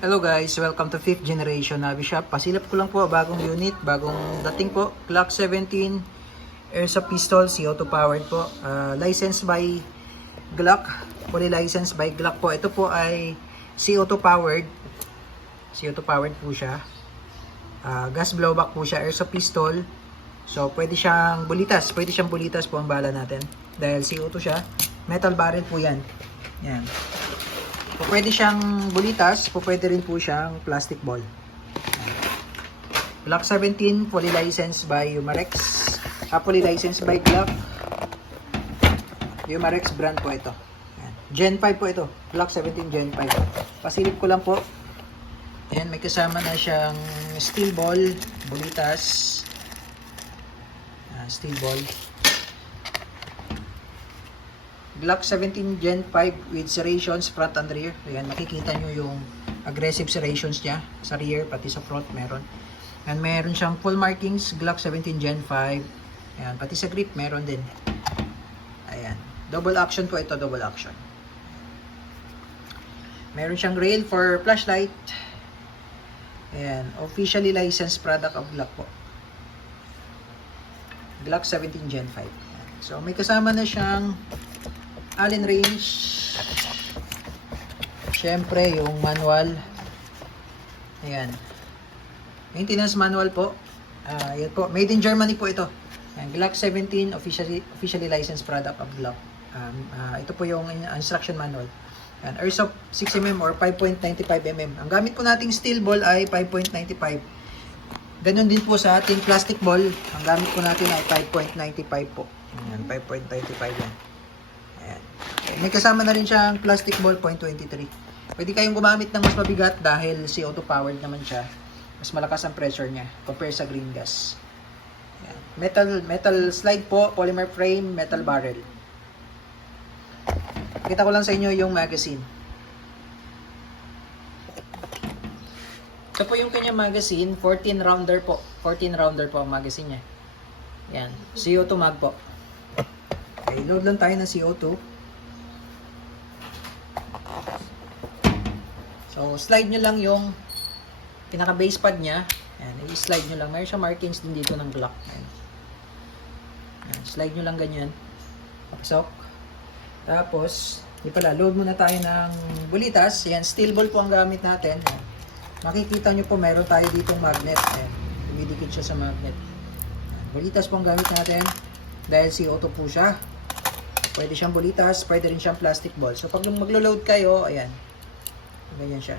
Hello guys, welcome to 5th generation Navi Shop. Pasilap ko lang po, bagong unit, bagong dating po, Glock 17 Airsoft Pistol, CO2 powered po. Licensed by Glock, fully licensed by Glock po. Ito po ay CO2 powered. CO2 powered po siya. Gas blowback po siya, Airsoft Pistol. So pwede siyang bulitas, po ang bala natin. Dahil CO2 siya, metal barrel po yan. Yan. Pwede siyang bulitas, pwede rin po siyang plastic ball. Glock 17, fully licensed by Umarex. Fully licensed by Glock. Umarex brand po ito. Gen 5 po ito. Glock 17 Gen 5. Pasilip ko lang po. Ayan, may kasama na siyang steel ball, bulitas. Steel ball. Glock 17 Gen 5 with serrations front and rear. Ayan, makikita nyo yung aggressive serrations niya sa rear, pati sa front meron. And meron siyang full markings, Glock 17 Gen 5. Ayan, pati sa grip meron din. Ayan, double action po ito, double action. Meron siyang rail for flashlight. Ayan, officially licensed product of Glock po. Glock 17 Gen 5. Ayan. So, may kasama na siyang Allen range. Syempre, yung manual. Ayan. Maintenance manual po. Yan po. Made in Germany po ito. Ayan, Glock 17, officially licensed product of Glock. Ito po yung instruction manual. Ayan, Airsoft 6mm or 5.95mm. Ang gamit po nating steel ball ay 5.95. Ganun din po sa ating plastic ball. Ang gamit po natin ay 5.95 po. Ayan, 5.95 yan. Ayan. May kasama na rin siyang plastic ball, 0.23. Pwede kayong gumamit ng mas mabigat dahil CO2 powered naman siya. Mas malakas ang pressure niya compare sa green gas. Ayan. Metal slide po, polymer frame, metal barrel. Kita ko lang sa inyo yung magazine. Ito po yung kanyang magazine, 14 rounder po. 14 rounder po ang magazine niya. Ayan, CO2 mag po. Okay, load lang tayo ng CO2. So, slide nyo lang yung pinaka-base pad niya. Ayan, i-slide nyo lang. Mayroon siya markings din dito ng Glock. Ayan. Ayan, slide nyo lang ganyan. Papasok. Tapos, di pala, load muna tayo ng bulitas. Ayan, steel ball po ang gamit natin. Ayan. Makikita nyo po, mayroon tayo ditong magnet. Ayan, dumidikit siya sa magnet. Ayan, bulitas po ang gamit natin. Dahil CO2 po siya. Pwede siyang bulitas, pwede rin siyang plastic ball. So, pag maglo-load kayo, ayan. Ganyan siya.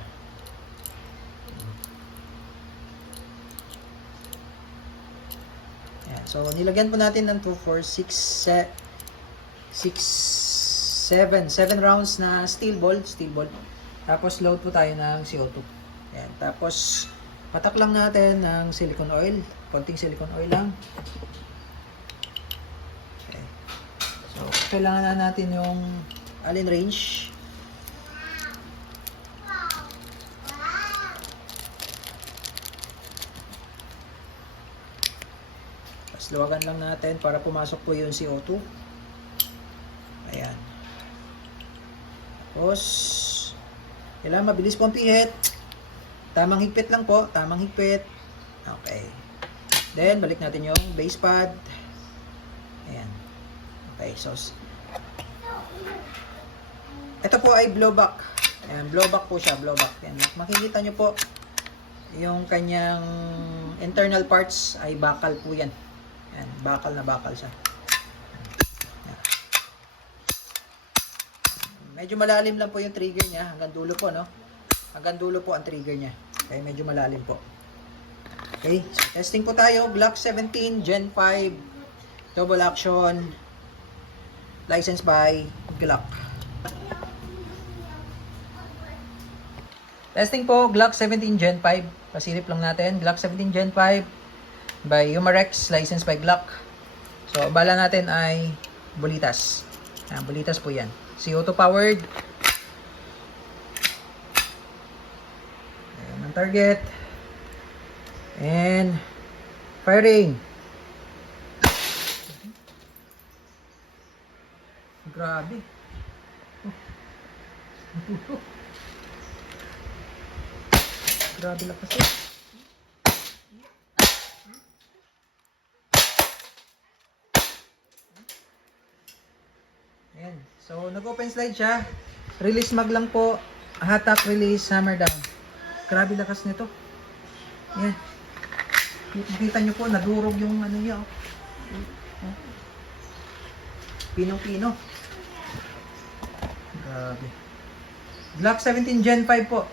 Ayan. So, nilagyan po natin ng 2, 4, 6, 7 rounds na steel ball. Tapos, load po tayo ng CO2. Ayan. Tapos, patak lang natin ng silicone oil. Konting silicone oil lang. So, kailangan na natin yung Allen range. Tapos luwagan lang natin para pumasok po yung CO2. Ayan. Tapos, kailangan mabilis po ang pihit. Tamang higpit lang po. Tamang higpit. Okay. Then, balik natin yung base pad. Ayan. Okay, so ito po ay blowback. Ayan, blowback po siya, blowback. Ayan, makikita nyo po yung kanyang internal parts ay bakal po yan. Ayan, bakal na bakal siya. Ayan. Medyo malalim lang po yung trigger niya, hanggang dulo po, no? Hanggang dulo po ang trigger niya. Okay, medyo malalim po. Okay, so testing po tayo. Glock 17 Gen 5 double action, licensed by Glock. Testing po, Glock 17 Gen 5. Pasilip lang natin. Glock 17 Gen 5 by Umarex, licensed by Glock. So, bala natin ay bulitas. Ayan, bulitas po yan. CO2 powered. Ayan ang target. And firing. Grabe. Grabe lakas eh. Ayan. So, nag-open slide siya. Release mag lang po. Hatak, release, hammer down. Grabe lakas nito. Ayan. Makita nyo po, nadurog yung ano niya. Oh. Pinong-pino. Grabe. Glock 17 Gen 5 po.